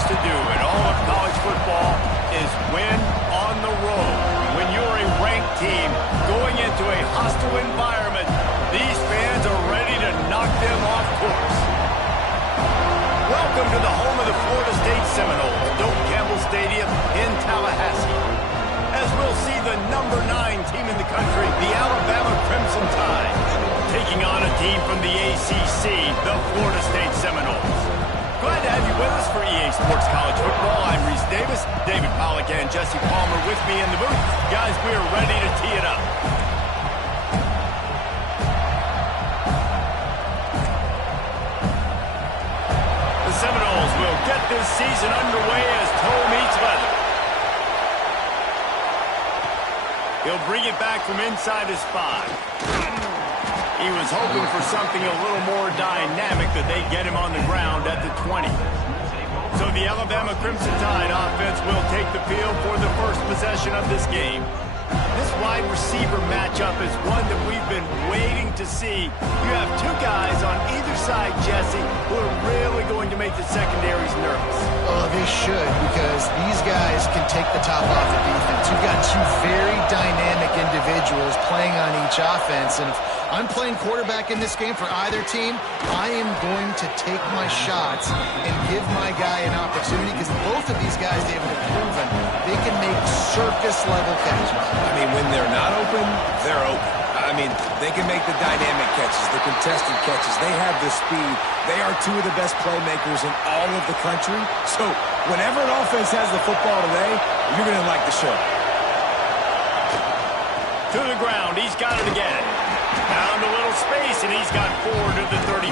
likes to do in all of college football is win on the road. When you're a ranked team going into a hostile environment, these fans are ready to knock them off course. Welcome to the home of the Florida State Seminoles, Doak Campbell Stadium in Tallahassee. As we'll see the number 9 team in the country, the Alabama Crimson Tide, taking on a team from the ACC, the Florida State Seminoles. Glad to have you with us for EA Sports College Football. I'm Reese Davis, David Pollack and Jesse Palmer with me in the booth. Guys, we are ready to tee it up. The Seminoles will get this season underway as toe meets leather. He'll bring it back from inside his 5. He was hoping for something a little more dynamic, that they'd get him on the ground at the 20. So the Alabama Crimson Tide offense will take the field for the first possession of this game. This wide receiver matchup is one that we've been waiting to see. You have 2 guys on either side, Jesse, who are really going to make the secondaries nervous. Oh, they should, because these guys can take the top off the defense. You've got 2 very dynamic individuals playing on each offense, and if I'm playing quarterback in this game for either team, I am going to take my shots and give my guy an opportunity, because both of these guys, David, have proven they can make circus-level catches. I mean, when they're not open, they're open. I mean, they can make the dynamic catches, the contested catches. They have the speed. They are 2 of the best playmakers in all of the country. So whenever an offense has the football today, you're going to like the show. To the ground. He's got it again. Found a little space, and he's got 4 to the 35.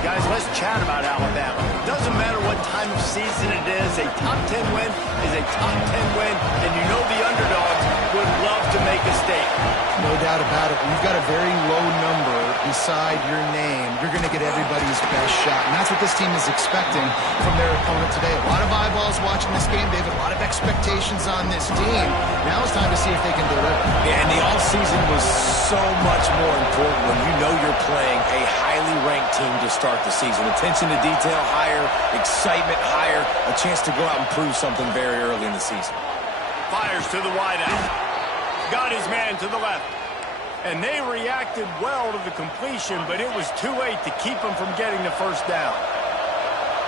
Guys, let's chat about Alabama. Doesn't matter what time of season it is, a top 10 win is a top 10 win, and you know the underdogs would love to make a statement. No doubt about it. When you've got a very low number beside your name, you're going to get everybody's best shot, and that's what this team is expecting from their opponent today. A lot of eyeballs watching this game, David. A lot of expectations on this team. Now it's time to see if they can deliver. Yeah, and the offseason was so much more important when you know you're playing a highly ranked team to start the season. Attention to detail higher, excitement higher, a chance to go out and prove something very early in the season. Fires to the wideout. Got his man to the left. And they reacted well to the completion, but it was too late to keep him from getting the first down.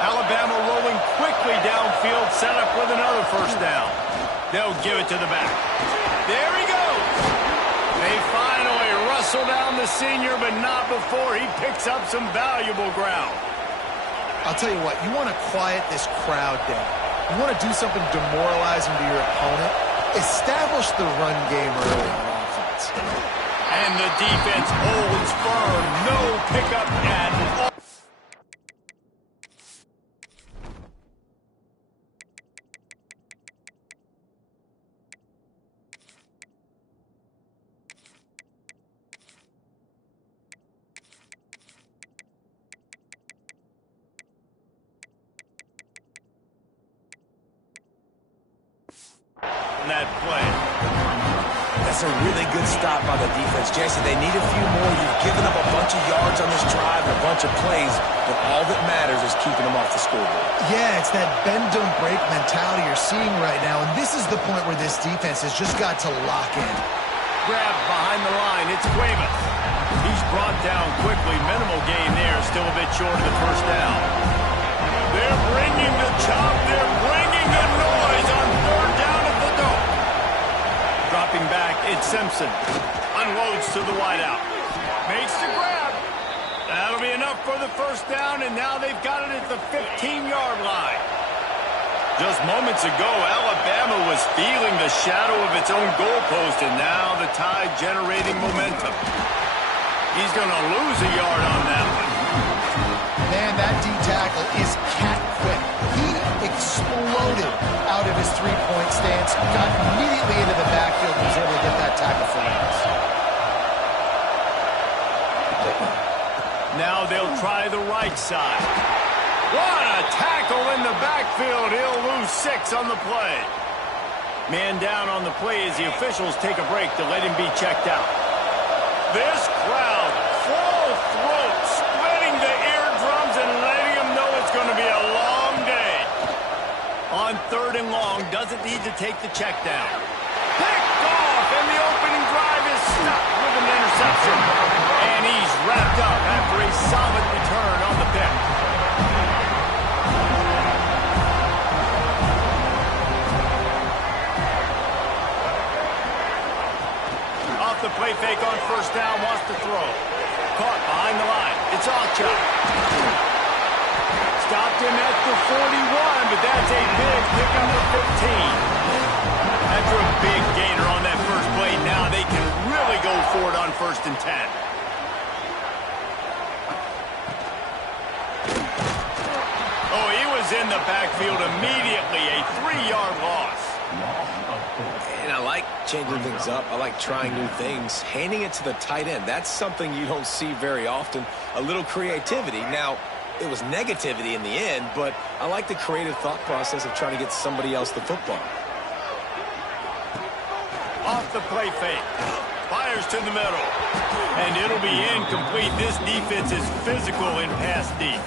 Alabama rolling quickly downfield, set up with another first down. They'll give it to the back. There he goes. They finally rustle down the senior, but not before he picks up some valuable ground. I'll tell you what, you want to quiet this crowd down. You want to do something demoralizing to your opponent. Establish the run game early on offense. And the defense holds firm. No pickup at all. That play. That's a really good stop by the defense. Jesse, they need a few more. You've given up a bunch of yards on this drive and a bunch of plays, but all that matters is keeping them off the scoreboard. Yeah, it's that bend, don't break mentality you're seeing right now, and this is the point where this defense has just got to lock in. Grab behind the line. It's Cuevas. He's brought down quickly. Minimal gain there. Still a bit short of the first down. They're bringing the chop. They're bringing the noise on 3rd down at the Doak. Dropping back, it's Simpson. Unloads to the wideout. Makes the grab. That'll be enough for the first down, and now they've got it at the 15-yard line. Just moments ago, Alabama was feeling the shadow of its own goalpost, and now the Tide generating momentum. He's going to lose a yard on that one. Man, that D-tackle is cat quick. He exploded out of his 3-point stance, got immediately into the backfield, and was able to get that tackle for loss. Now they'll try the right side. What a tackle in the backfield. He'll lose 6 on the play. Man down on the play as the officials take a break to let him be checked out. This crowd, full throat, splitting the eardrums and letting him know it's going to be a long day 3rd and long, doesn't need to take the check down. Picked off, and the opening drive is stopped with an interception. And he's wrapped up after a solid return on the pick. Off the play fake on 1st down, wants to throw. Caught behind the line. It's Alchuk. Stopped him at the 41, but that's a big pickup of 15. After a big gainer on that first play, now they can really go for it on 1st and 10. Oh, he was in the backfield immediately. A 3-yard loss. And I like changing things up. I like trying new things. Handing it to the tight end, that's something you don't see very often. A little creativity. Now, it was negativity in the end, but I like the creative thought process of trying to get somebody else the football. Off the play fake. Fires to the middle. And it'll be incomplete. This defense is physical in pass deep.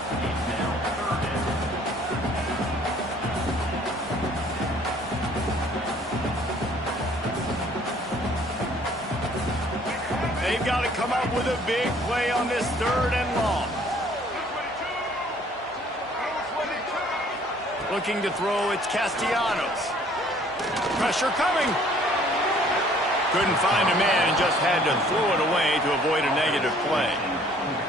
They've got to come up with a big play on this 3rd and long. Looking to throw, it's Castellanos. Pressure coming. Couldn't find a man and just had to throw it away to avoid a negative play.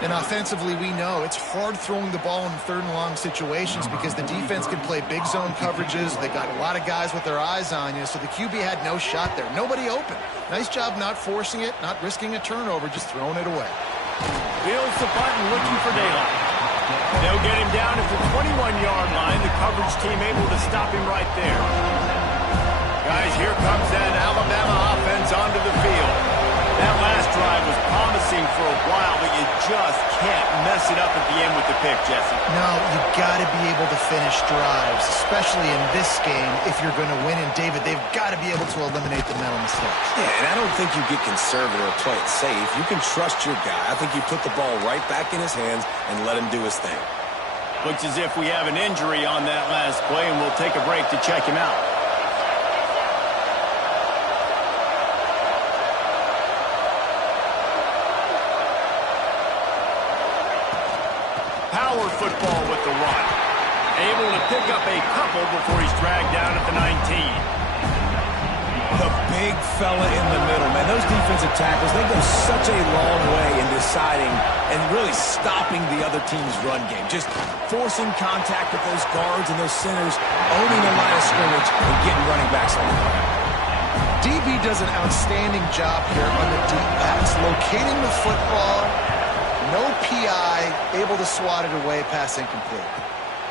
And offensively, we know it's hard throwing the ball in 3rd and long situations because the defense can play big zone coverages. They got a lot of guys with their eyes on you, so the QB had no shot there. Nobody open. Nice job not forcing it, not risking a turnover, just throwing it away. Feels the button, looking for daylight. They'll get him down at the 21-yard line. The coverage team able to stop him right there. Guys, here comes that Alabama offense onto the field. That last drive was promising for a while, but you just can't mess it up at the end with the pick, Jesse. No, you got to be able to finish drives, especially in this game if you're going to win. And, David, they've got to be able to eliminate the mental mistakes. Yeah, and I don't think you get conservative or play it safe. You can trust your guy. I think you put the ball right back in his hands and let him do his thing. Looks as if we have an injury on that last play, and we'll take a break to check him out. Power football with the run. Able to pick up a couple before he's dragged down at the 19. The big fella in the middle, man. Those defensive tackles, they go such a long way in deciding and really stopping the other team's run game. Just forcing contact with those guards and those centers, owning the line of scrimmage, and getting running backs on the ground. DB does an outstanding job here on the deep pass, locating the football. No PI, able to swat it away, pass incomplete.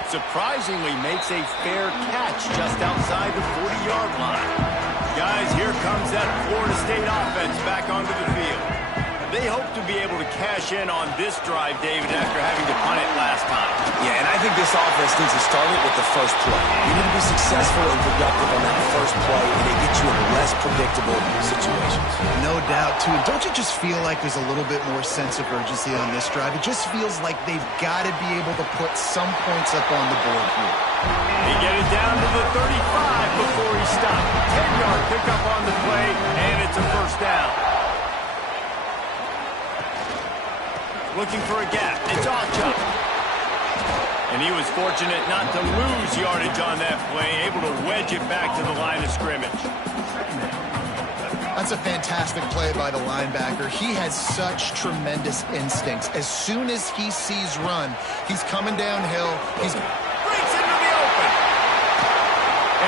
Surprisingly makes a fair catch just outside the 40-yard line. Guys, here comes that Florida State offense back onto the field. They hope to be able to cash in on this drive, David, after having to punt it last time. Yeah, and I think this offense needs to start it with the first play. You need to be successful and productive on that first play, and it gets you in less predictable situations. No doubt, too. Don't you just feel like there's a little bit more sense of urgency on this drive? It just feels like they've got to be able to put some points up on the board here. They get it down to the 35 before he stopped. 10-yard pickup on the play, and it's a 1st down. Looking for a gap. It's Alchuk. And he was fortunate not to lose yardage on that play, able to wedge it back to the line of scrimmage. That's a fantastic play by the linebacker. He has such tremendous instincts. As soon as he sees run, he's coming downhill. He's breaks into the open.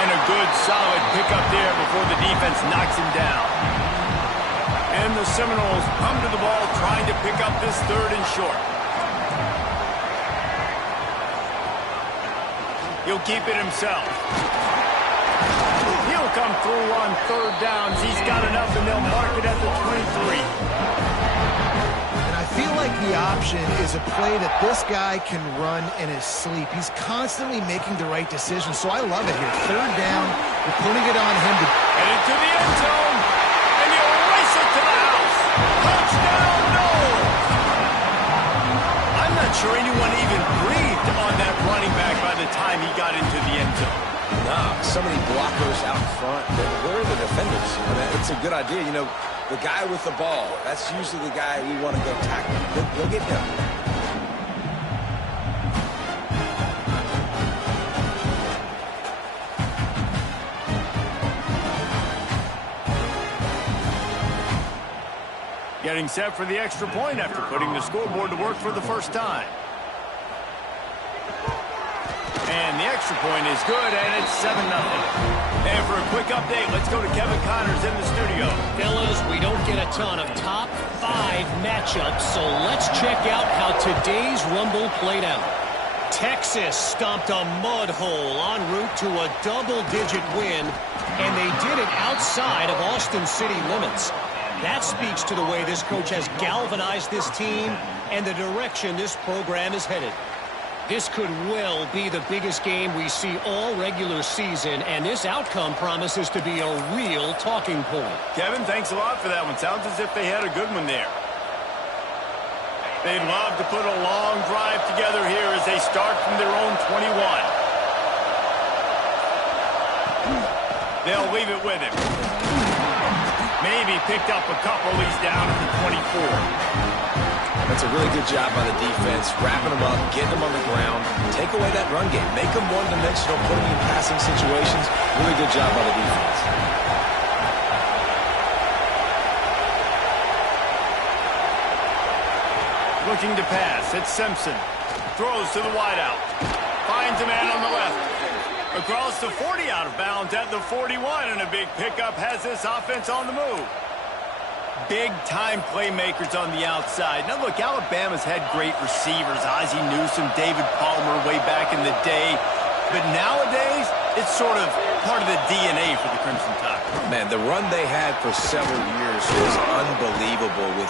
And a good, solid pickup there before the defense knocks him down. And the Seminoles come to the ball trying to pick up this 3rd and short. He'll keep it himself. He'll come through on 3rd downs. He's got enough, and they'll mark it at the 23. And I feel like the option is a play that this guy can run in his sleep. He's constantly making the right decision, so I love it here. 3rd down, we're putting it on him. And into the end zone, and you race it to the house. Touchdown, Noles! I'm not sure anyone even breathed on that running back by the time he got into the end zone. No, so so many blockers out front. Where are the defenders? I mean, it's a good idea. You know, the guy with the ball, that's usually the guy we want to go tackle. Go get him. Getting set for the extra point after putting the scoreboard to work for the first time. And the extra point is good, and it's 7-0. And for a quick update, let's go to Kevin Connors in the studio. Fellas, we don't get a ton of top 5 matchups, so let's check out how today's Rumble played out. Texas stomped a mud hole en route to a double-digit win, and they did it outside of Austin city limits. That speaks to the way this coach has galvanized this team and the direction this program is headed. This could well be the biggest game we see all regular season, and this outcome promises to be a real talking point. Kevin, thanks a lot for that one. Sounds as if they had a good one there. They'd love to put a long drive together here as they start from their own 21. They'll leave it with him. Maybe picked up a couple. He's down at the 24. That's a really good job by the defense, wrapping them up, getting them on the ground, take away that run game, make them one-dimensional, put them in passing situations. Really good job by the defense. Looking to pass, it's Simpson. Throws to the wideout. Finds a man on the left. Across the 40, out of bounds at the 41, and a big pickup has this offense on the move. Big-time playmakers on the outside. Now, look, Alabama's had great receivers. Ozzie Newsome, David Palmer way back in the day. But nowadays, it's sort of part of the DNA for the Crimson Tide. Man, the run they had for several years was unbelievable with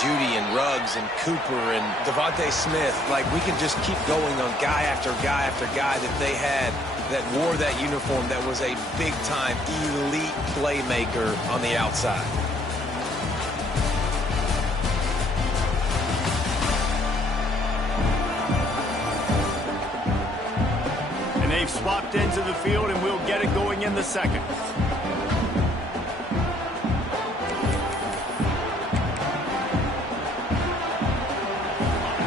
Judy and Ruggs and Cooper and Devontae Smith. Like, we can just keep going on guy after guy after guy that they had that wore that uniform that was a big-time elite playmaker on the outside. They've swapped into the field, and we'll get it going in the second.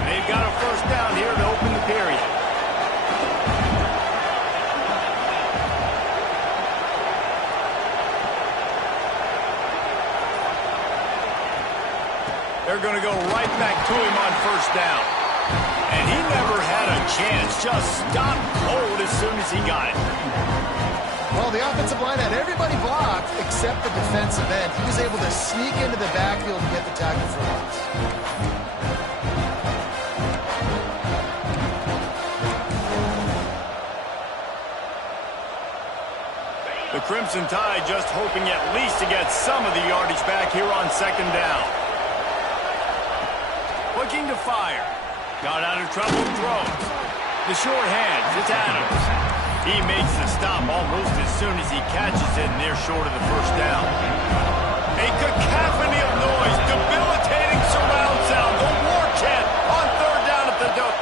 They've got a first down here to open the period. They're going to go right back to him on first down. And he never had a chance, just stopped cold as soon as he got it. Well, the offensive line had everybody blocked except the defensive end. He was able to sneak into the backfield and get the tackle for loss. The Crimson Tide just hoping at least to get some of the yardage back here on second down. Looking to fire. Got out of trouble and throws. The short hands, it's Adams. He makes the stop almost as soon as he catches it, and they're short of the first down. A cacophony of noise, debilitating surround sound, the war chant on third down at the dope.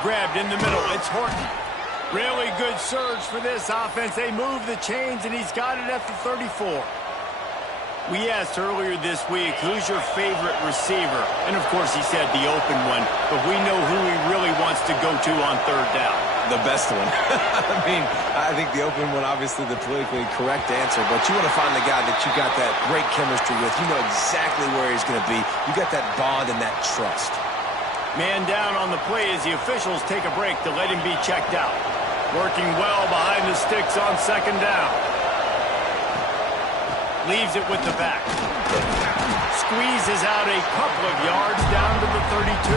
Grabbed in the middle, it's Horton. Really good surge for this offense. They move the chains, and he's got it at the 34. We asked earlier this week, who's your favorite receiver? And, of course, he said the open one, but we know who he really wants to go to on third down. The best one. I mean, I think the open one, obviously the politically correct answer, but you want to find the guy that you got that great chemistry with. You know exactly where he's going to be. You got that bond and that trust. Man down on the play as the officials take a break to let him be checked out. Working well behind the sticks on second down. Leaves it with the back. Squeezes out a couple of yards down to the 32.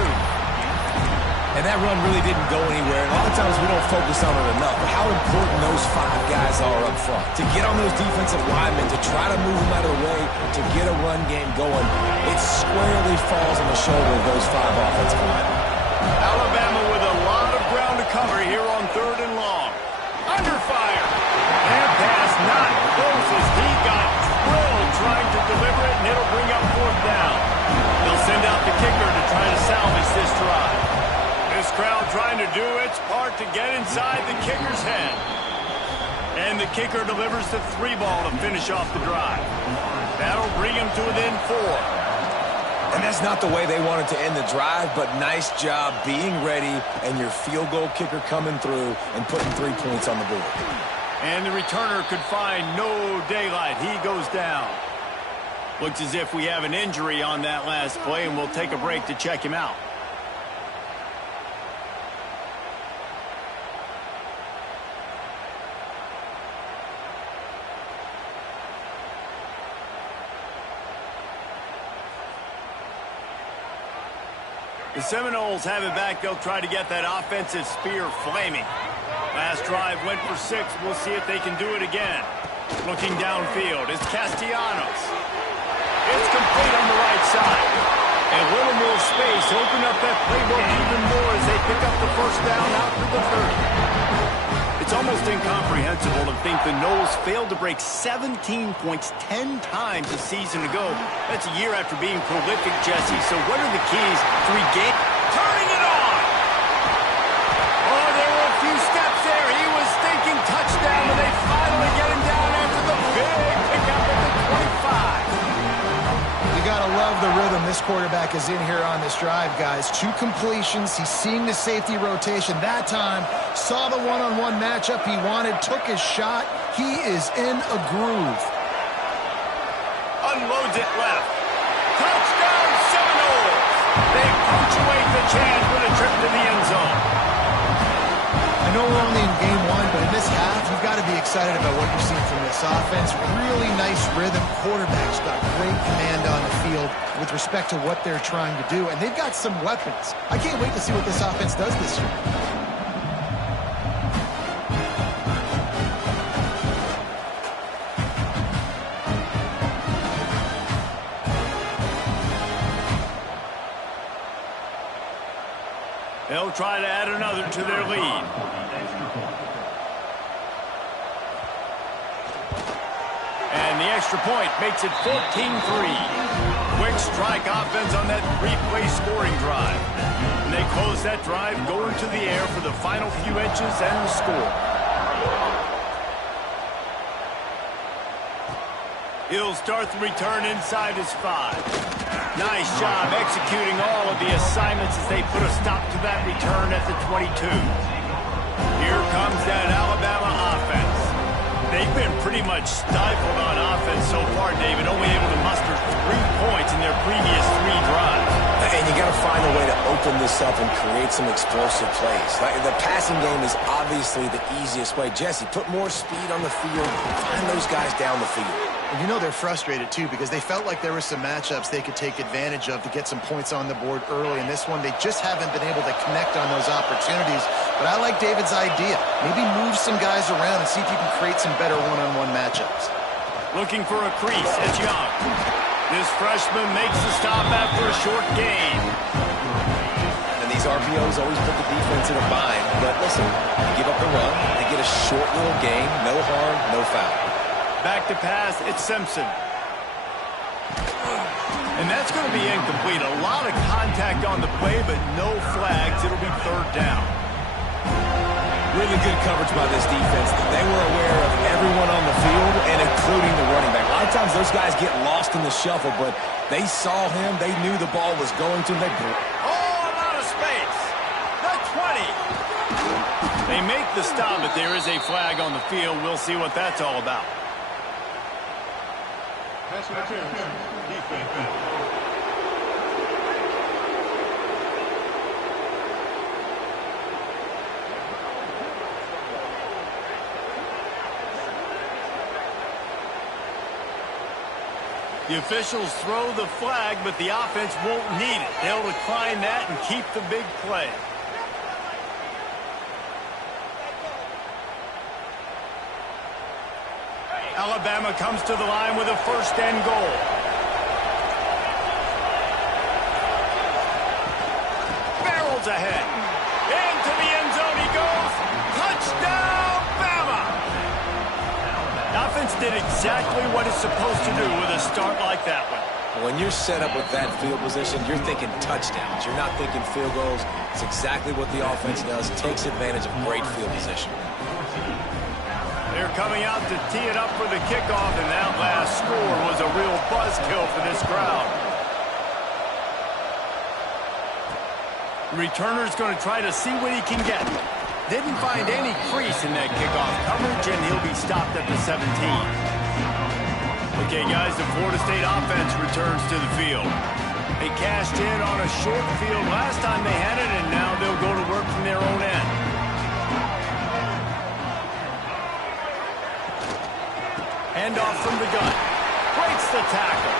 And that run really didn't go anywhere. And a lot of times we don't focus on it enough. But how important those 5 guys are up front. To get on those defensive linemen, to try to move them out of the way, to get a run game going, it squarely falls on the shoulder of those 5 offensive linemen. Alabama with a lot of ground to cover here on third and long. Under fire. And pass not close as he got drilled trying to deliver it, and it'll bring up fourth down. They'll send out the kicker to try to salvage this drive. This This crowd trying to do its part to get inside the kicker's head. And the kicker delivers the 3-ball to finish off the drive. That'll bring him to within 4. And that's not the way they wanted to end the drive, but nice job being ready and your field goal kicker coming through and putting 3 points on the board. And the returner could find no daylight. He goes down. Looks as if we have an injury on that last play, and we'll take a break to check him out. The Seminoles have it back. They'll try to get that offensive spear flaming. Last drive went for 6. We'll see if they can do it again. Looking downfield, it's Castellanos. It's complete on the right side. A little more space. Open up that playbook even more as they pick up the first down out to the 30. It's almost incomprehensible to think the Noles failed to break 17 points 10 times a season ago. That's a year after being prolific, Jesse. So what are the keys to regain? Turning it on! Oh, there were a few steps there. He was thinking touchdown, but they finally get him down after the big pickup at the 25. You got to love the rhythm this quarterback is in here on this drive, guys. 2 completions. He's seeing the safety rotation. That time, saw the one-on-one matchup he wanted, took his shot. He is in a groove. Unloads it left. Touchdown, Seminoles! They punctuate the chance with a trip to the end zone. I know we're only in game 1, but in this half, you've got to be excited about what you're seeing from this offense. Really nice rhythm. Quarterback's got great command on the field with respect to what they're trying to do, and they've got some weapons. I can't wait to see what this offense does this year. They'll try to add another to their lead. And the extra point makes it 14-3. Quick strike offense on that 3-play scoring drive. And they close that drive going to the air for the final few inches and the score. He'll start the return inside his 5. Nice job executing all of the assignments as they put a stop to that return at the 22. Here comes that Alabama offense. They've been pretty much stifled on offense so far, David, only able to muster 3 points in their previous 3 drives. And you got to find a way to open this up and create some explosive plays. Like, the passing game is obviously the easiest way. Jesse, put more speed on the field. Find those guys down the field. And you know they're frustrated, too, because they felt like there were some matchups they could take advantage of to get some points on the board early. In this one, they just haven't been able to connect on those opportunities. But I like David's idea. Maybe move some guys around and see if you can create some better one-on-one matchups. Looking for a crease. It's Young. This freshman makes the stop after a short gain. And these RPOs always put the defense in a bind. But listen, they give up the run. They get a short little gain. No harm, no foul. Back to pass, it's Simpson. And that's going to be incomplete. A lot of contact on the play, but no flags. It'll be 3rd down. Really good coverage by this defense. They were aware of everyone on the field, and including the running back. A lot of times those guys get lost in the shuffle, but they saw him. They knew the ball was going to them. Oh, I'm out of space. The 20. They make the stop, but there is a flag on the field. We'll see what that's all about. The officials throw the flag, but the offense won't need it. They'll decline that and keep the big play. Alabama comes to the line with a 1st and goal. Barrels ahead. Into the end zone he goes. Touchdown, Bama! The offense did exactly what it's supposed to do with a start like that one. When you're set up with that field position, you're thinking touchdowns. You're not thinking field goals. It's exactly what the offense does. Takes advantage of great field position. They're coming out to tee it up for the kickoff, and that last score was a real buzzkill for this crowd. Returner's going to try to see what he can get. Didn't find any crease in that kickoff coverage, and he'll be stopped at the 17. Okay, guys, the Florida State offense returns to the field. They cashed in on a short field last time they had it, and now they'll go to work from their own end. Handoff from the gun. Breaks the tackle.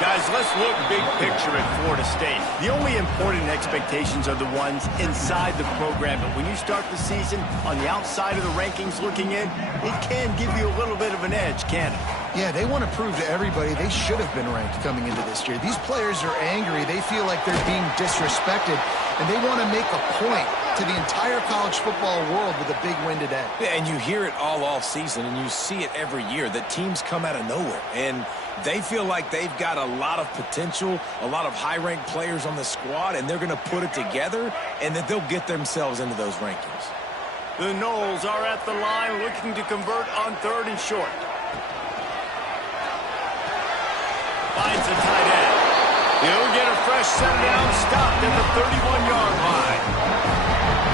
Guys, let's look big picture at Florida State. The only important expectations are the ones inside the program. But when you start the season on the outside of the rankings looking in, it can give you a little bit of an edge, can't it? Yeah, they want to prove to everybody they should have been ranked coming into this year. These players are angry. They feel like they're being disrespected, and they want to make a point to the entire college football world with a big win today. Yeah, and you hear it all off season, and you see it every year, that teams come out of nowhere. And they feel like they've got a lot of potential, a lot of high-ranked players on the squad, and they're going to put it together, and that they'll get themselves into those rankings. The Noles are at the line looking to convert on 3rd and short. Finds the tight end. He'll get a fresh set down, stopped at the 31-yard line.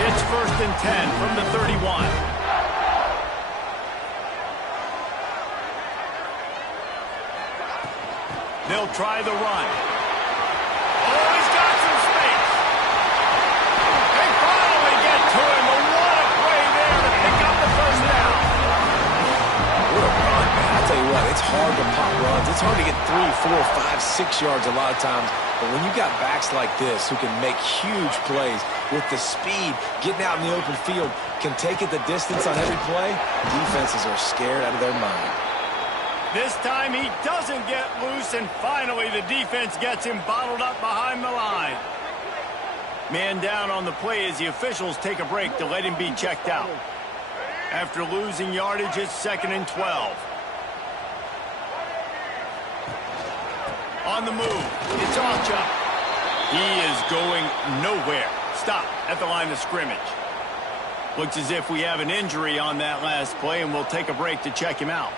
It's 1st and 10 from the 31. They'll try the run. Oh, he's got some space. They finally get to him. A what a play there to pick up the 1st down. What a run, man. I tell you what, it's hard to pop runs. It's hard to get 3, 4, 5, 6 yards a lot of times. But when you got backs like this who can make huge plays with the speed, getting out in the open field, can take it the distance on every play, defenses are scared out of their mind. This time he doesn't get loose, and finally the defense gets him bottled up behind the line. Man down on the play as the officials take a break to let him be checked out. After losing yardage, it's 2nd and 12. On the move, it's Archer. He is going nowhere. Stop at the line of scrimmage. Looks as if we have an injury on that last play, and we'll take a break to check him out.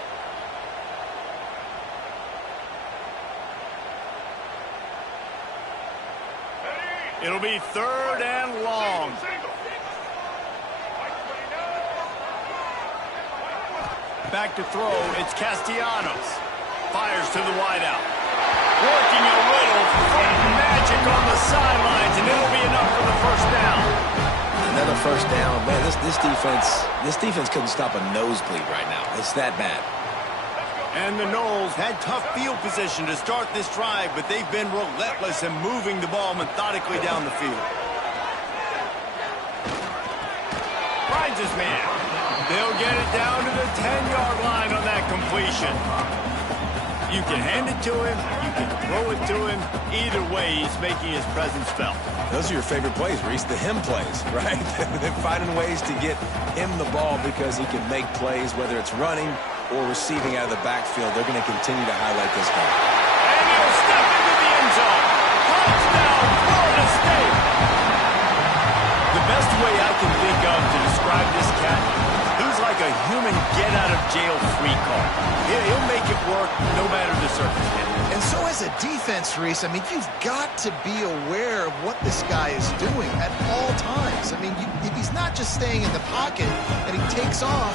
It'll be 3rd and long. Back to throw, it's Castellanos. Fires to the wideout. Working a little magic on the sidelines, and it'll be enough for the 1st down. Another 1st down. Man, this defense couldn't stop a nosebleed right now. It's that bad. And the Noles had tough field position to start this drive, but they've been relentless in moving the ball methodically down the field. Finds his man. They'll get it down to the 10-yard line on that completion. You can hand it to him, you can throw it to him. Either way, he's making his presence felt. Those are your favorite plays, Reese, the him plays, right? They're finding ways to get him the ball because he can make plays, whether it's running or receiving out of the backfield. They're going to continue to highlight this guy. And he'll step into the end zone. Touchdown, Florida State. The best way I can think of to describe this cat, he's like a human get-out-of-jail-free card. He'll make it work no matter the circumstance. And so as a defense, Reese, I mean, you've got to be aware of what this guy is doing at all times. I mean, if he's not just staying in the pocket and he takes off,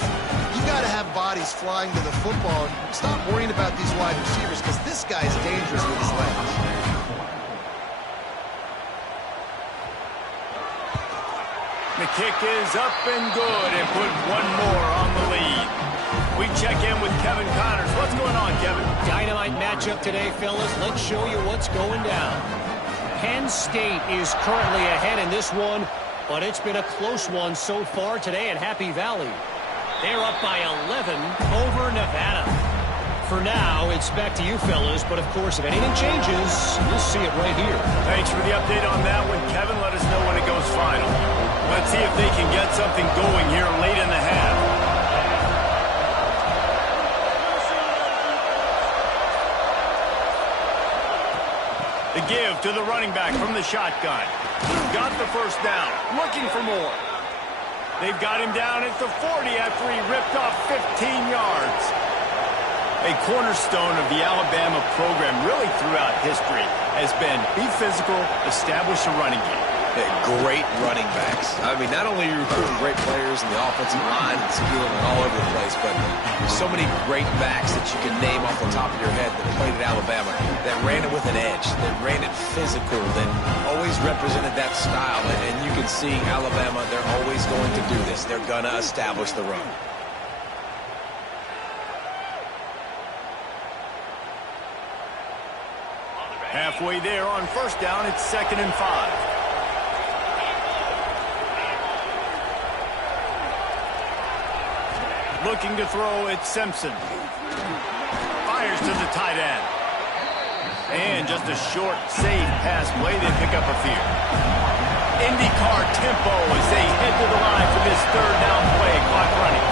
you've got to have bodies flying to the football. Stop worrying about these wide receivers because this guy is dangerous with his legs. The kick is up and good and put one more on the lead. We check in with Kevin Connors. What's going on, Kevin? Dynamite matchup today, fellas. Let's show you what's going down. Penn State is currently ahead in this one, but it's been a close one so far today at Happy Valley. They're up by 11 over Nevada. For now, it's back to you, fellas, but of course, if anything changes, you'll see it right here. Thanks for the update on that one, Kevin. Let us know when it goes final. Let's see if they can get something going here late in the half. The give to the running back from the shotgun. Got the first down. Looking for more. They've got him down at the 40 after he ripped off 15 yards. A cornerstone of the Alabama program really throughout history has been be physical, establish a running game. Great running backs. I mean, not only are you recruiting great players in the offensive line and scheme and all over the place, but so many great backs that you can name off the top of your head that played at Alabama, that ran it with an edge, that ran it physical, that always represented that style. And you can see Alabama, they're always going to do this. They're going to establish the run. Halfway there on first down, it's 2nd and 5. Looking to throw, it's Simpson. Fires to the tight end. And just a short, safe pass play. They pick up a few. IndyCar tempo as they head to the line for this 3rd down play. Clock running.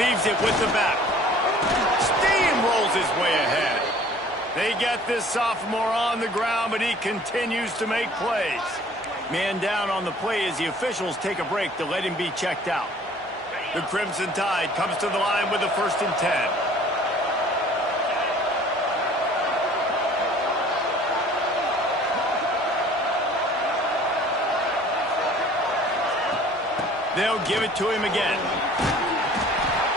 Leaves it with the back. Steamrolls his way ahead. They get this sophomore on the ground, but he continues to make plays. Man down on the play as the officials take a break to let him be checked out. The Crimson Tide comes to the line with the 1st and 10. They'll give it to him again.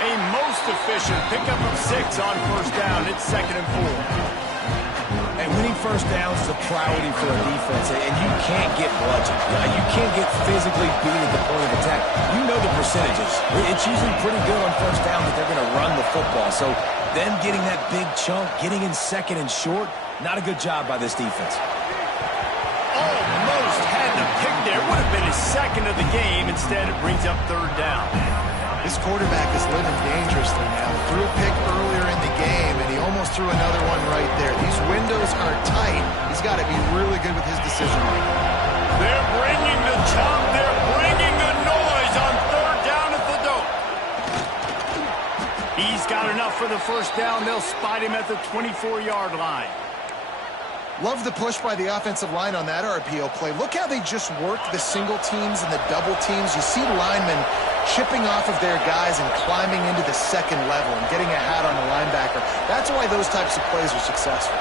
A most efficient pickup of 6 on first down. It's 2nd and 4. And winning first downs is a priority for a defense, and you can't get bludgeoned. You can't get physically beat at the point of attack. You know the percentages. It's usually pretty good on first down that they're going to run the football. So them getting that big chunk, getting in 2nd and short, not a good job by this defense. Almost had the pick there. Would have been his 2nd of the game. Instead, it brings up 3rd down. This quarterback is living dangerously now. Threw a pick earlier in the game, and he almost threw another one right there. These windows are tight. He's got to be really good with his decision-making. They're bringing the chop. They're bringing the noise on 3rd down at the dope. He's got enough for the first down. They'll spot him at the 24-yard line. Love the push by the offensive line on that RPO play. Look how they just work the single teams and the double teams. You see linemen chipping off of their guys and climbing into the 2nd level and getting a hat on the linebacker. That's why those types of plays are successful.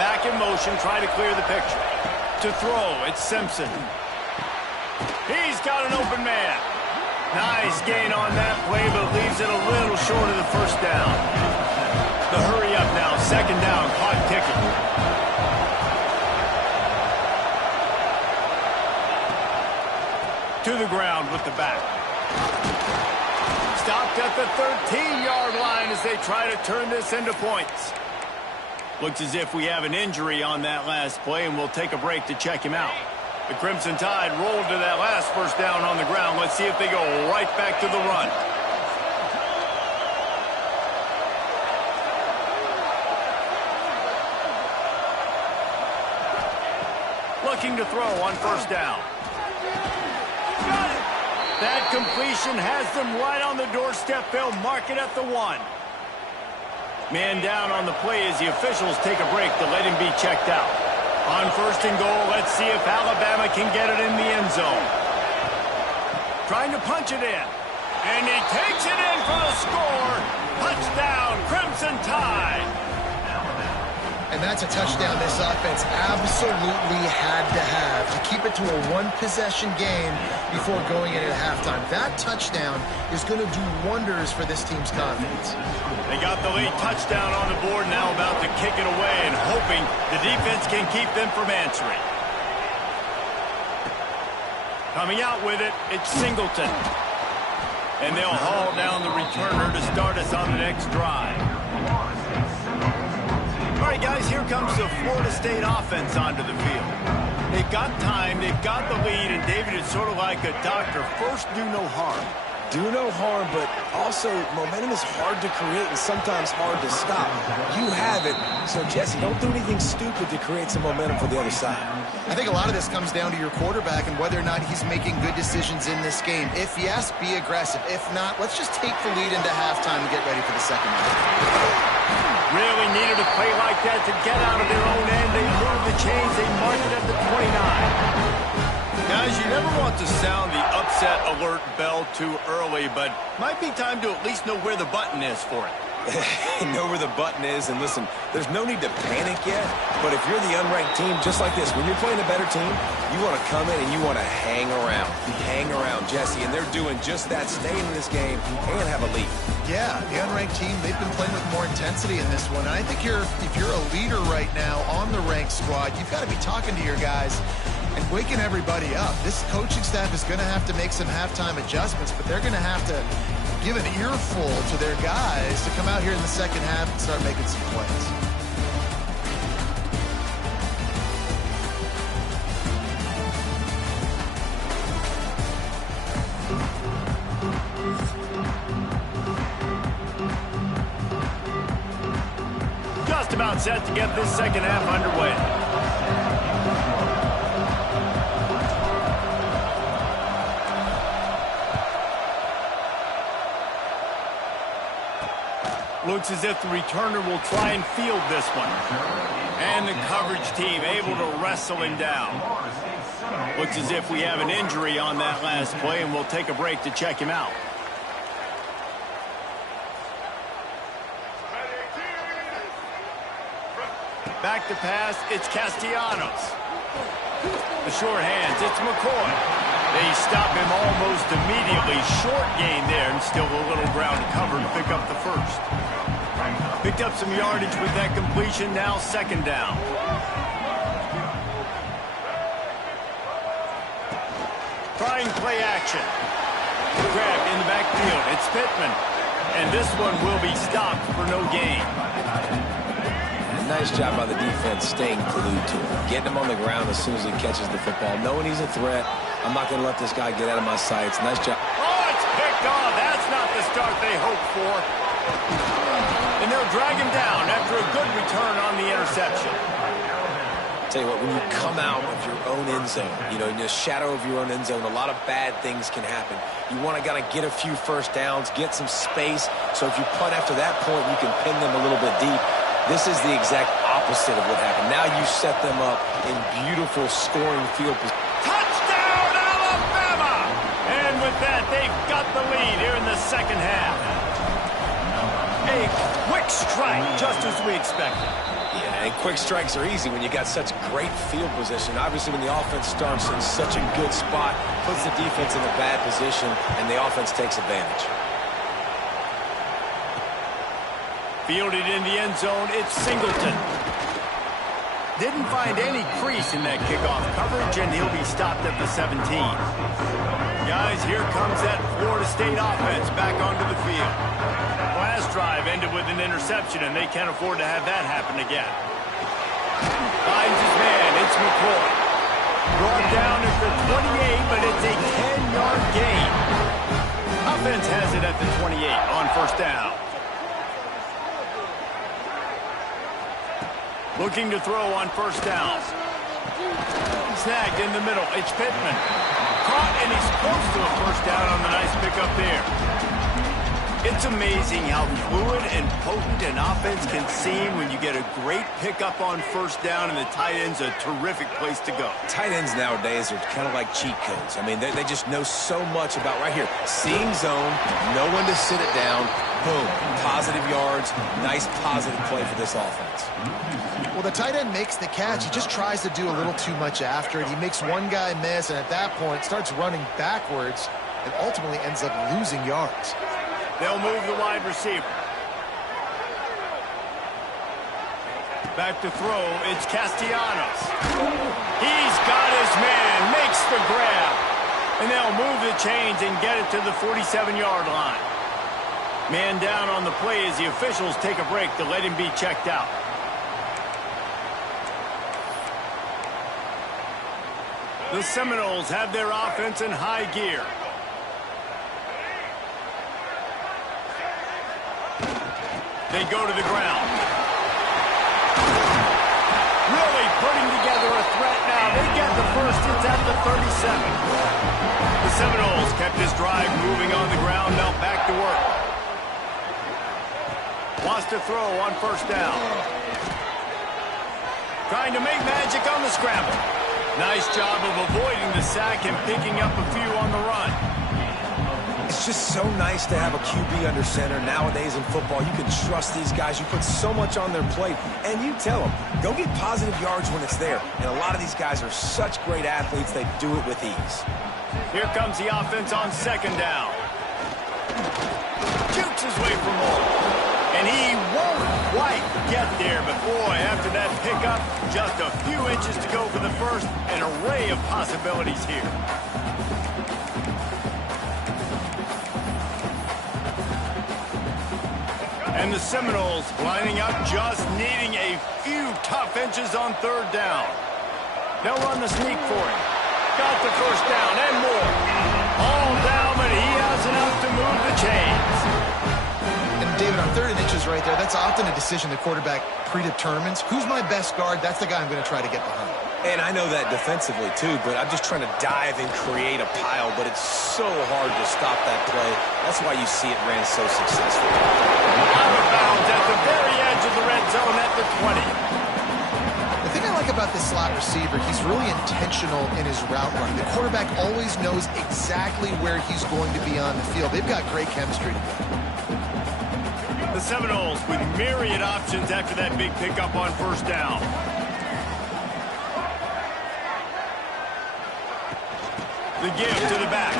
Back in motion, try to clear the picture. To throw, it's Simpson. He's got an open man. Nice gain on that play, but leaves it a little short of the first down. The hurry up now, 2nd down, clock ticking. To the ground with the back. Stopped at the 13-yard line as they try to turn this into points. Looks as if we have an injury on that last play, and we'll take a break to check him out. The Crimson Tide rolled to that last first down on the ground. Let's see if they go right back to the run. Looking to throw on first down. That completion has them right on the doorstep. They'll mark it at the 1. Man down on the play as the officials take a break to let him be checked out. On 1st and goal, let's see if Alabama can get it in the end zone. Trying to punch it in. And he takes it in for the score. Touchdown, Crimson Tide. And that's a touchdown this offense absolutely had to have to keep it to a 1-possession game before going in at halftime. That touchdown is going to do wonders for this team's confidence. They got the late touchdown on the board, now about to kick it away and hoping the defense can keep them from answering. Coming out with it, it's Singleton. And they'll haul down the returner to start us on the next drive. All right, guys, here comes the Florida State offense onto the field. They've got time, they've got the lead, and David, it's sort of like a doctor. First, do no harm. Do no harm, but also, momentum is hard to create and sometimes hard to stop. You have it, so Jesse, don't do anything stupid to create some momentum for the other side. I think a lot of this comes down to your quarterback and whether or not he's making good decisions in this game. If yes, be aggressive. If not, let's just take the lead into halftime and get ready for the second half. Really needed a play like that to get out of their own end. They moved the chains. They marked it at the 29. Guys, you never want to sound the upset alert bell too early, but might be time to at least know where the button is for it. Know where the button is, and listen, there's no need to panic yet, but if you're the unranked team, just like this, when you're playing a better team, you want to come in and you want to hang around. Hang around, Jesse, and they're doing just that, staying in this game and have a lead. Yeah, the unranked team, they've been playing with more intensity in this one. And I think if you're a leader right now on the ranked squad, you've got to be talking to your guys and waking everybody up. This coaching staff is going to have to make some halftime adjustments, but they're going to have to give an earful to their guys to come out here in the second half and start making some plays. Just about set to get this second half underway. Looks as if the returner will try and field this one. And the coverage team able to wrestle him down. Looks as if we have an injury on that last play, and we'll take a break to check him out. Back to pass, it's Castellanos. The short hands, it's McCoy. They stop him almost immediately. Short gain there, and still a little ground covered to pick up the first. Picked up some yardage with that completion, now second down. Trying play action. Grabbed in the backfield, it's Pittman. And this one will be stopped for no gain. Nice job by the defense staying glued to him. Getting him on the ground as soon as he catches the football. Knowing he's a threat, I'm not going to let this guy get out of my sights. Nice job. Oh, it's picked off. That's not the start they hoped for. And they'll drag him down after a good return on the interception. Tell you what, when you come out of your own end zone, you know, in the shadow of your own end zone, a lot of bad things can happen. You want to kind of get a few first downs, get some space, so if you punt after that point, you can pin them a little bit deep. This is the exact opposite of what happened. Now you set them up in beautiful scoring field position. Touchdown, Alabama! And with that, they've got the lead here in the second half. A quick strike, just as we expected. Yeah, and quick strikes are easy when you got such great field position. Obviously, when the offense starts in such a good spot, puts the defense in a bad position, and the offense takes advantage. Fielded in the end zone, it's Singleton. Didn't find any crease in that kickoff coverage, and he'll be stopped at the 17. Guys, here comes that Florida State offense back onto the field. Last drive ended with an interception, and they can't afford to have that happen again. Finds his man, it's McCoy. Brought down at the 28, but it's a 10-yard gain. Offense has it at the 28 on first down. Looking to throw on first down. Snagged in the middle. It's Pittman. Caught, and he's close to a first down on the nice pickup there. It's amazing how fluid and potent an offense can seem when you get a great pickup on first down, and the tight end's a terrific place to go. Tight ends nowadays are kind of like cheat codes. I mean, they just know so much about right here. Seeing zone, know when to sit it down, boom, positive yards, nice positive play for this offense. Well, the tight end makes the catch. He just tries to do a little too much after it. He makes one guy miss, and at that point starts running backwards and ultimately ends up losing yards. They'll move the wide receiver. Back to throw, it's Castellanos. He's got his man, makes the grab. And they'll move the chains and get it to the 47-yard line. Man down on the play as the officials take a break to let him be checked out. The Seminoles have their offense in high gear. They go to the ground. Really putting together a threat now. They get the first. It's at the 37. The Seminoles kept this drive moving on the ground. Now back to work. Wants to throw on first down. Trying to make magic on the scramble. Nice job of avoiding the sack and picking up a few on the run. It's just so nice to have a QB under center. Nowadays in football, you can trust these guys. You put so much on their plate, and you tell them, go get positive yards when it's there. And a lot of these guys are such great athletes, they do it with ease. Here comes the offense on second down. Jukes his way for more. And he won't quite get there, but boy, after that pickup, just a few inches to go for the first. An array of possibilities here. And the Seminoles lining up, just needing a few tough inches on third down. They'll run the sneak for him. Got the first down and more. All down, but he has enough to move the chains. And David, on 3rd and inches right there, that's often a decision the quarterback predetermines. Who's my best guard? That's the guy I'm going to try to get behind. And I know that defensively, too, but I'm just trying to dive and create a pile, but it's so hard to stop that play. That's why you see it ran so successfully. Out of bounds at the very edge of the red zone at the 20. The thing I like about this slot receiver, he's really intentional in his route run. The quarterback always knows exactly where he's going to be on the field. They've got great chemistry together. The Seminoles with myriad options after that big pickup on first down. The give to the back.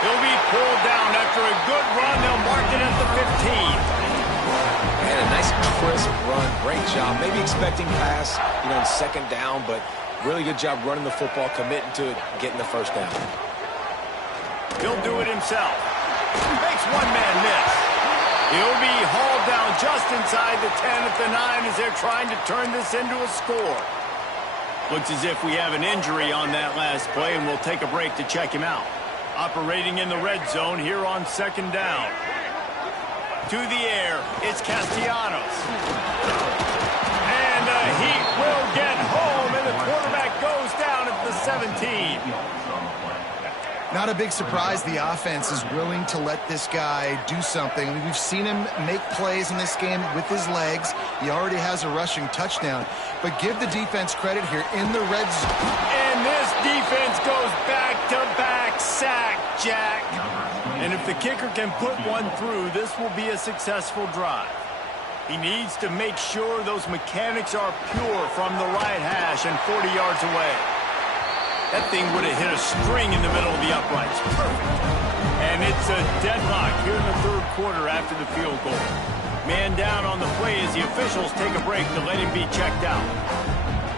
He'll be pulled down after a good run. They'll mark it at the 15. And a nice crisp run. Great job. Maybe expecting pass, in second down, but really good job running the football, committing to it, getting the first down. He'll do it himself. Makes one man miss. He'll be hauled down just inside the 10 at the 9 as they're trying to turn this into a score. Looks as if we have an injury on that last play, and we'll take a break to check him out. Operating in the red zone here on second down. To the air, it's Castellanos. And he will get home, and the quarterback goes down at the 17. Not a big surprise the offense is willing to let this guy do something. I mean, we've seen him make plays in this game with his legs. He already has a rushing touchdown. But give the defense credit here in the red zone. And this defense goes back-to-back sack, Jack. And if the kicker can put one through, this will be a successful drive. He needs to make sure those mechanics are pure from the right hash and 40 yards away. That thing would have hit a string in the middle of the uprights. Perfect. And it's a deadlock here in the third quarter after the field goal. Man down on the play as the officials take a break to let him be checked out.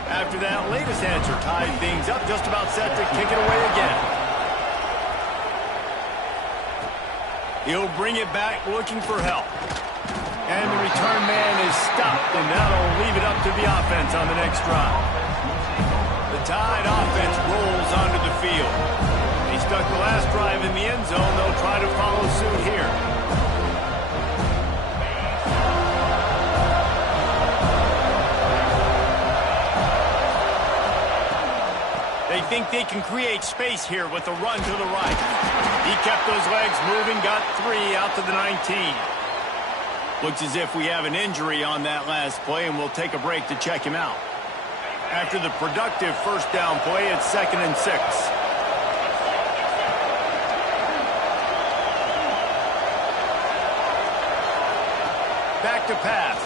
After that latest answer tied things up, just about set to kick it away again. He'll bring it back looking for help. And the return man is stopped, and that'll leave it up to the offense on the next drive. The Tide offense rolls onto the field. They stuck the last drive in the end zone. They'll try to follow suit here. They think they can create space here with the run to the right. He kept those legs moving, got 3 out to the 19. Looks as if we have an injury on that last play, and we'll take a break to check him out. After the productive first down play, it's 2nd and 6. Back to pass.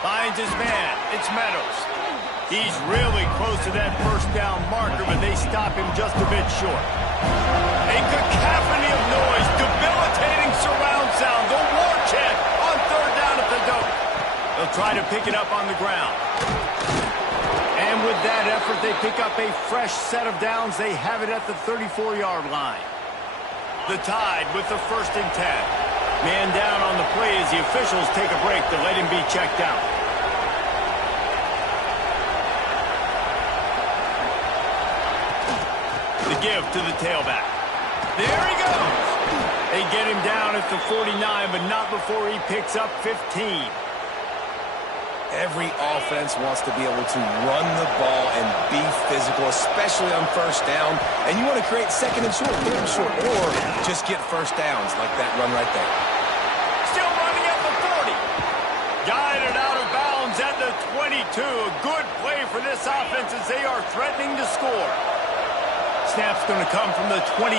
Finds his man. It's Meadows. He's really close to that first down marker, but they stop him just a bit short. A cacophony of noise, debilitating surround sound. The war chant on third down at the dope. They'll try to pick it up on the ground. And with that effort, they pick up a fresh set of downs. They have it at the 34-yard line. The Tide with the 1st and 10. Man down on the play as the officials take a break to let him be checked out. The give to the tailback. There he goes. They get him down at the 49, but not before he picks up 15. Every offense wants to be able to run the ball and be physical, especially on first down. And you want to create second and short, third and short, or just get first downs like that run right there. Still running at the 40. Guided out of bounds at the 22. A good play for this offense as they are threatening to score. Snap's going to come from the 23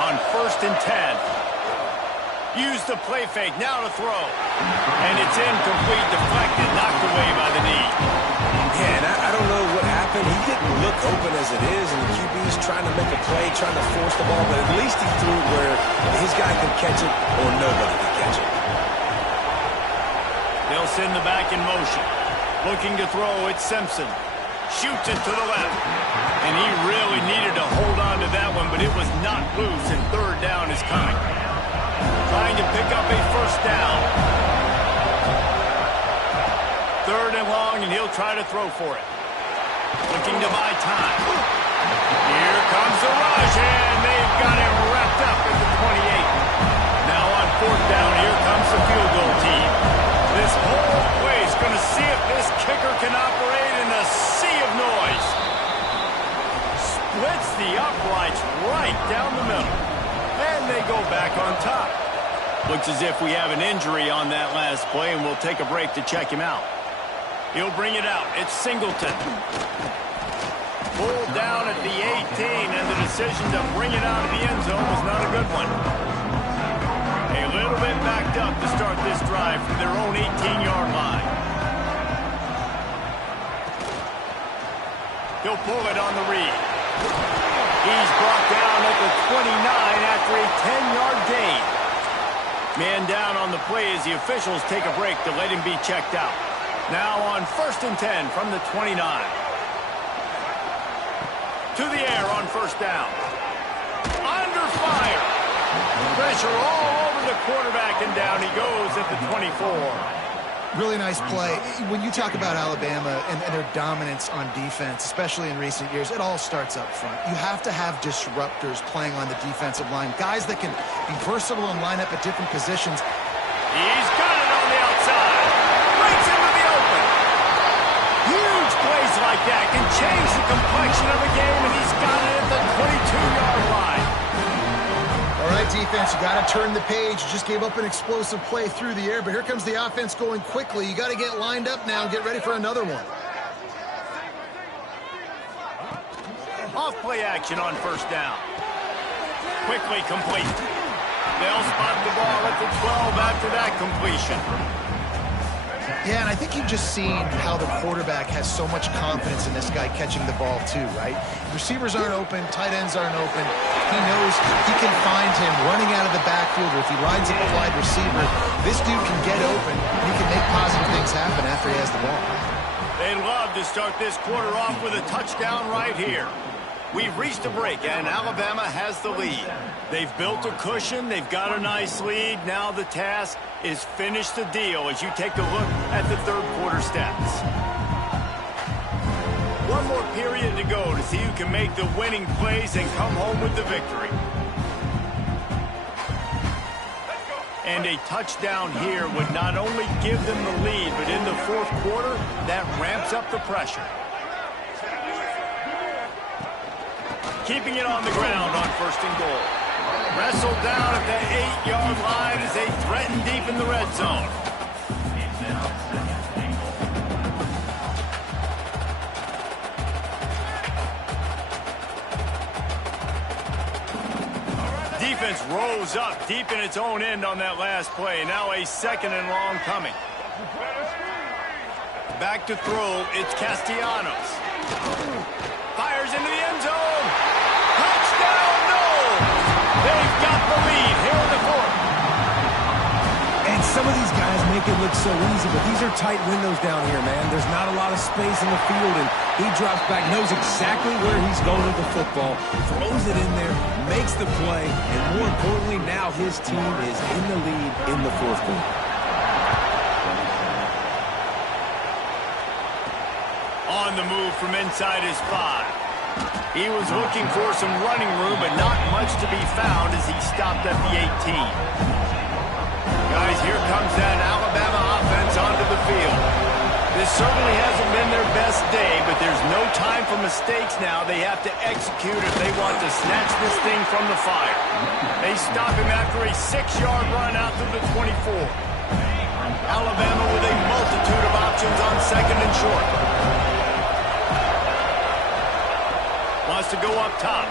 on 1st and 10. Use the play fake, now to throw. And it's incomplete, deflected, knocked away by the knee. Yeah, and I don't know what happened. He didn't look open as it is, and the QB's trying to make a play, trying to force the ball, but at least he threw it where his guy could catch it or nobody could catch it. They'll send the back in motion. Looking to throw, it's Simpson. Shoots it to the left. And he really needed to hold on to that one, but it was not loose, and 3rd down is coming. Trying to pick up a 1st down. 3rd and long, and he'll try to throw for it. Looking to buy time. Here comes the rush, and they've got him wrapped up at the 28. Now on 4th down, here comes the field goal team. This whole place going to see if this kicker can operate in a sea of noise. Splits the uprights right down the middle. And they go back on top. Looks as if we have an injury on that last play, and we'll take a break to check him out. He'll bring it out. It's Singleton. Pulled down at the 18, and the decision to bring it out of the end zone was not a good one. A little bit backed up to start this drive from their own 18-yard line. He'll pull it on the read. He's brought down at the 29 after a 10-yard gain. Man down on the play as the officials take a break to let him be checked out. Now on 1st and 10 from the 29. To the air on 1st down. Under fire. Pressure all over the quarterback, and down he goes at the 24. Really nice play. When you talk about Alabama and their dominance on defense, especially in recent years, it all starts up front. You have to have disruptors playing on the defensive line, guys that can be versatile and line up at different positions. He's got it on the outside. Breaks into the open. Huge plays like that can change the complexion of a game, and he's got it at the 22-yard line. All right, defense, you got to turn the page. You just gave up an explosive play through the air, but here comes the offense going quickly. You got to get lined up now and get ready for another one. Off play action on 1st down. Quickly complete. They'll spot the ball at the 12 after that completion. Yeah, and I think you've just seen how the quarterback has so much confidence in this guy catching the ball too, right? Receivers aren't open, tight ends aren't open. He knows he can find him running out of the backfield, or if he lines up a wide receiver, this dude can get open, and he can make positive things happen after he has the ball. They love to start this quarter off with a touchdown right here. We've reached a break, and Alabama has the lead. They've built a cushion. They've got a nice lead. Now the task is finish the deal as you take a look at the 3rd quarter stats. One more period to go to see who can make the winning plays and come home with the victory. And a touchdown here would not only give them the lead, but in the 4th quarter, that ramps up the pressure. Keeping it on the ground on 1st and goal. Wrestled down at the 8-yard line as they threaten deep in the red zone. Defense rose up deep in its own end on that last play. Now a 2nd and long coming. Back to throw, it's Castellanos. Fires into the end zone. Touchdown, no! They've got the lead here in the 4th. And some of these guys make it look so easy, but these are tight windows down here, man. There's not a lot of space in the field, and he drops back, knows exactly where he's going with the football, throws it in there, makes the play, and more importantly, now his team is in the lead in the 4th quarter. On the move from inside his 5. He was looking for some running room, but not much to be found as he stopped at the 18. Guys, here comes that Alabama offense onto the field. This certainly hasn't been their best day, but there's no time for mistakes now. They have to execute if they want to snatch this thing from the fire. They stop him after a 6-yard run out to the 24. Alabama with a multitude of options on second and short. Wants to go up top.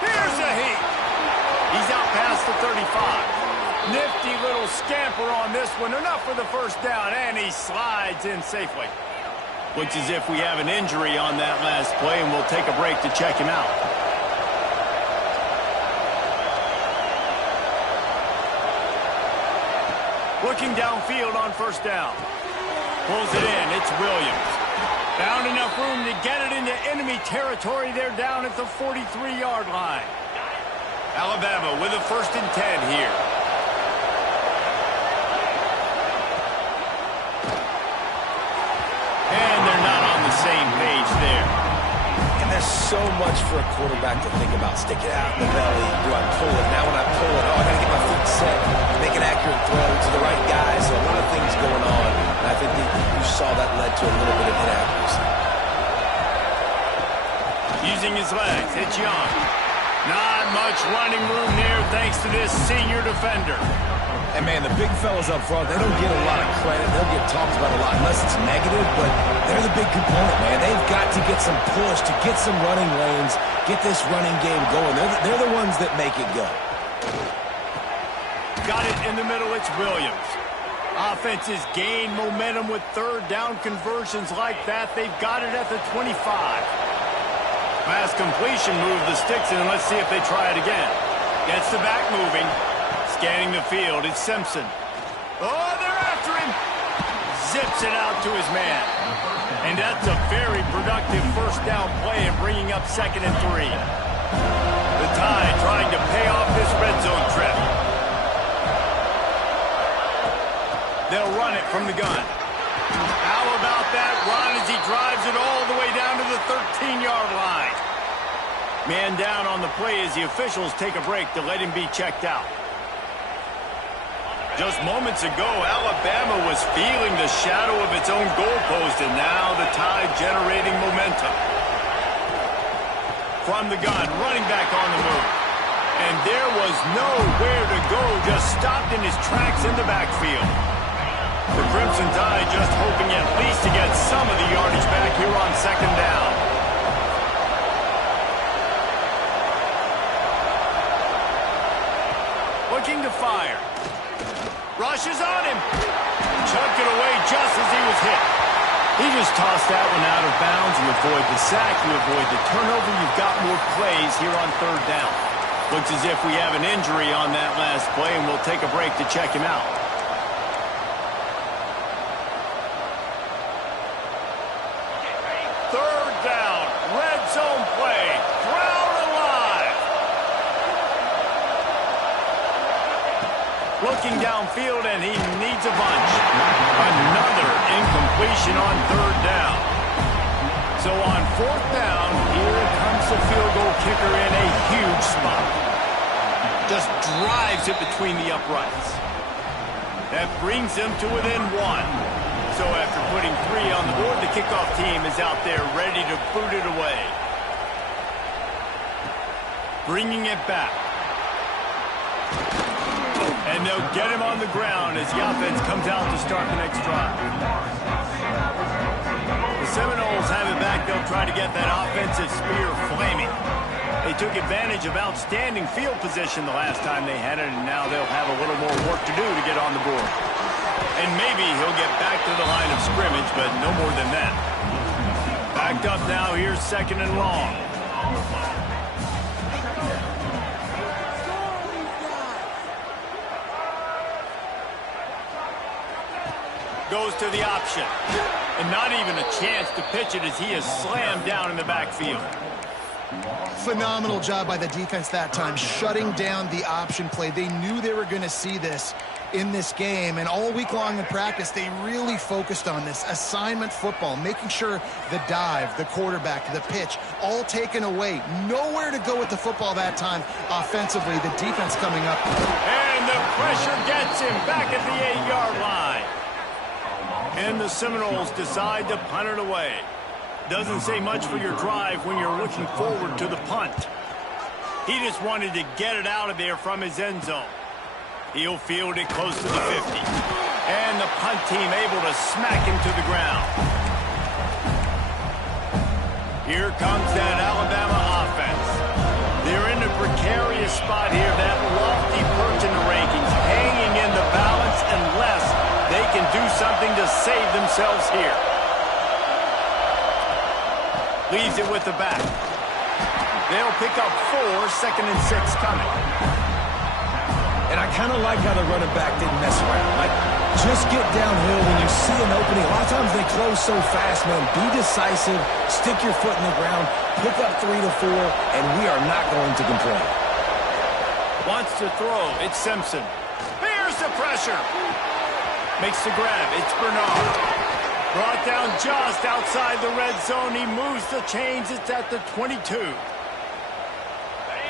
Here's a heat. He's out past the 35. Nifty little scamper on this one. Enough for the first down, and he slides in safely. Looks as if we have an injury on that last play, and we'll take a break to check him out. Looking downfield on first down. Pulls it in. It's Williams. Found enough room to get it into enemy territory. They're down at the 43-yard line. Alabama with a 1st and 10 here. And they're not on the same page there. And there's so much for a quarterback to think about. Stick it out in the belly. Do I pull it? Now when I pull it, I got to get my feet set. Make an accurate throw to the right guy. So a lot of things going on. And I think that you saw that led to a little bit of inaccuracy. Using his legs, it's Young. Not much running room there thanks to this senior defender. And, man, the big fellas up front, they don't get a lot of credit. They'll get talked about a lot unless it's negative, but they're the big component, man. They've got to get some push, to get some running lanes, get this running game going. They're the ones that make it go. Got it in the middle. It's Williams. Offenses gain momentum with 3rd down conversions like that. They've got it at the 25. Pass completion, move the sticks in. Let's see if they try it again. Gets the back moving. Scanning the field, it's Simpson. Oh, they're after him. Zips it out to his man. And that's a very productive 1st down play and bringing up 2nd and 3. The Tide trying to pay off this red zone trip. They'll run it from the gun. How about that run as he drives it all the way down to the 13-yard line? Man down on the play as the officials take a break to let him be checked out. Just moments ago, Alabama was feeling the shadow of its own goalpost, and now the Tide generating momentum. From the gun, running back on the move. And there was nowhere to go, just stopped in his tracks in the backfield. The Crimson Tide just hoping at least to get some of the yardage back here on 2nd down. Looking to fire. Rushes on him. Chucked it away just as he was hit. He just tossed that one out of bounds. You avoid the sack, you avoid the turnover. You've got more plays here on 3rd down. Looks as if we have an injury on that last play, and we'll take a break to check him out. Third down, red zone play. Brown alive. Looking downfield, and he needs a bunch. Another incompletion on 3rd down. So on 4th down, here comes the field goal kicker in a huge spot. Just drives it between the uprights. That brings them to within 1. So after putting 3 on the board, the kickoff team is out there ready to boot it away. Bringing it back. And they'll get him on the ground as the offense comes out to start the next drive. The Seminoles have it back. They'll try to get that offensive spear flaming. They took advantage of outstanding field position the last time they had it, and now they'll have a little more work to do to get on the board. And maybe he'll get back to the line of scrimmage, but no more than that. Backed up now. Here's 2nd and long. Goes to the option. And not even a chance to pitch it as he is slammed down in the backfield. Phenomenal job by the defense that time, shutting down the option play. They knew they were going to see this. in this game, and all week long in practice, they really focused on this assignment football, making sure the dive, the quarterback, the pitch, all taken away. Nowhere to go with the football that time offensively. The defense coming up. And the pressure gets him back at the 8-yard line. And the Seminoles decide to punt it away. Doesn't say much for your drive when you're looking forward to the punt. He just wanted to get it out of there from his end zone. He'll field it close to the 50. And the punt team able to smack him to the ground. Here comes that Alabama offense. They're in a precarious spot here, that lofty perch in the rankings, hanging in the balance unless they can do something to save themselves here. Leaves it with the back. They'll pick up 4, 2nd and 6 coming. And I kind of like how the running back didn't mess around. Like, just get downhill when you see an opening. A lot of times they close so fast, man. Be decisive, stick your foot in the ground, pick up 3 to 4, and we are not going to complain. Wants to throw. It's Simpson. Bears the pressure. Makes the grab. It's Bernard. Brought down just outside the red zone. He moves the chains. It's at the 22.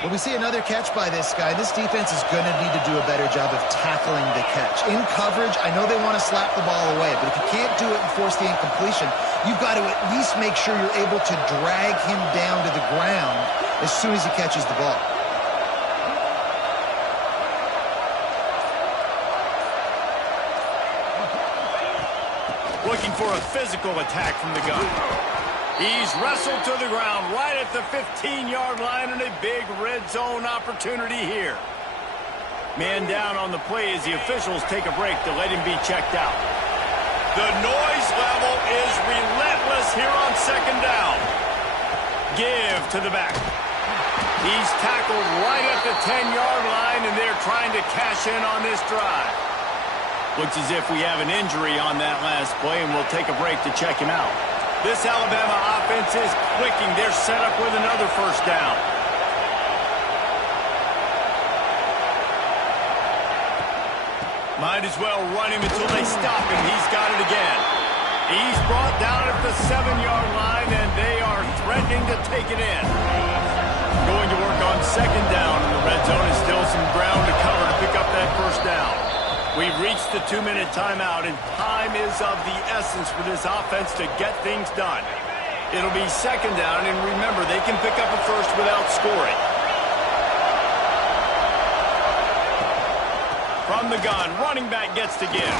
Well, we see another catch by this guy. This defense is going to need to do a better job of tackling the catch. In coverage, I know they want to slap the ball away, but if you can't do it and force the incompletion, you've got to at least make sure you're able to drag him down to the ground as soon as he catches the ball. Looking for a physical attack from the gun. He's wrestled to the ground right at the 15-yard line, and a big red zone opportunity here. Man down on the play as the officials take a break to let him be checked out. The noise level is relentless here on 2nd down. Give to the back. He's tackled right at the 10-yard line, and they're trying to cash in on this drive. Looks as if we have an injury on that last play, and we'll take a break to check him out. This Alabama offense is clicking. They're set up with another 1st down. Might as well run him until they stop him. He's got it again. He's brought down at the 7-yard line, and they are threatening to take it in. Going to work on 2nd down in the red zone, and still some ground to cover to pick up that 1st down. We've reached the 2-minute timeout, and time is of the essence for this offense to get things done. It'll be 2nd down, and remember, they can pick up a 1st without scoring. From the gun, running back gets to give.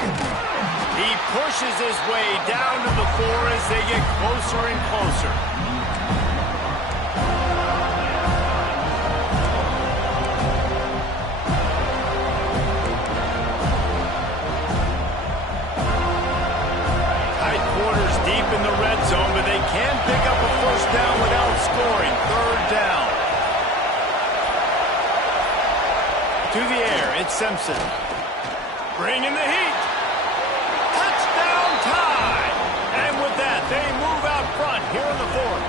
He pushes his way down to the 4 as they get closer and closer. Deep in the red zone, but they can pick up a 1st down without scoring. 3rd down. To the air, it's Simpson. Bringing the heat. Touchdown tie. And with that, they move out front here in the 4th.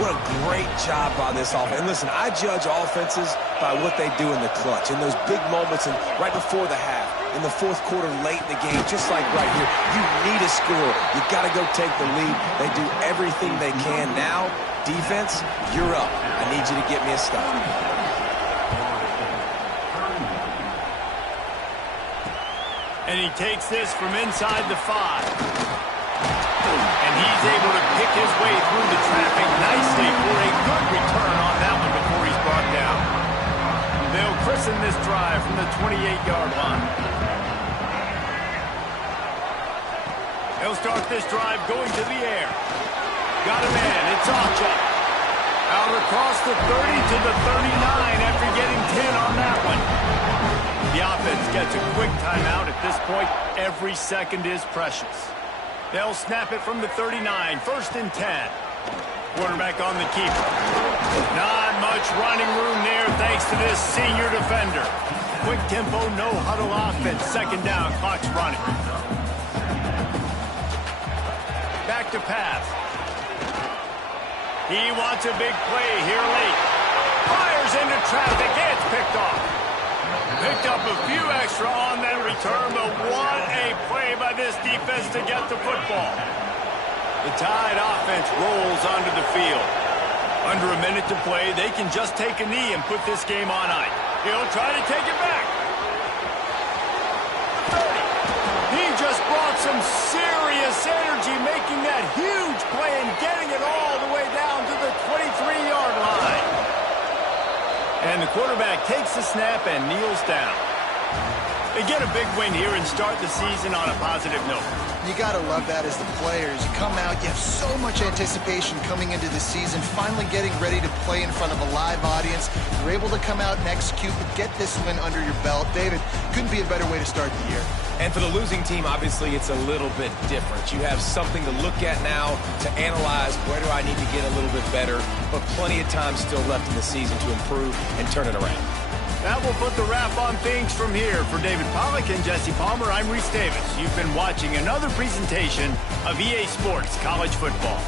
What a great job by this offense. And listen, I judge offenses by what they do in the clutch, in those big moments and right before the half. In the 4th quarter, late in the game, just like right here, you need a score. You got to go take the lead. They do everything they can. Now, defense, you're up. I need you to get me a stop. And he takes this from inside the 5. And he's able to pick his way through the traffic nicely for a good return on that one before he's brought down. They'll christen this drive from the 28-yard line. They'll start this drive going to the air. Got a man. It's Archer. Out across the 30 to the 39 after getting 10 on that one. The offense gets a quick timeout. At this point, every second is precious. They'll snap it from the 39. 1st and 10. Quarterback on the keeper. Not much running room there thanks to this senior defender. Quick tempo, no huddle offense. 2nd down, clock's running. Back to pass. He wants a big play here late. Fires into traffic. It's picked off. Picked up a few extra on that return, but what a play by this defense to get the football. The Tide offense rolls onto the field. Under a minute to play, they can just take a knee and put this game on ice. He'll try to take it back. The 30. He just brought some serious energy, making that huge play and getting it all the way down to the 23-yard line. And the quarterback takes the snap and kneels down. They get a big win here and start the season on a positive note. You got to love that as the players. You come out, you have so much anticipation coming into the season, finally getting ready to play in front of a live audience. You're able to come out and execute and get this win under your belt. David, couldn't be a better way to start the year. And for the losing team, obviously, it's a little bit different. You have something to look at now to analyze where do I need to get a little bit better, but plenty of time still left in the season to improve and turn it around. That will put the wrap on things from here. For David Pollack and Jesse Palmer, I'm Reese Davis. You've been watching another presentation of EA Sports College Football.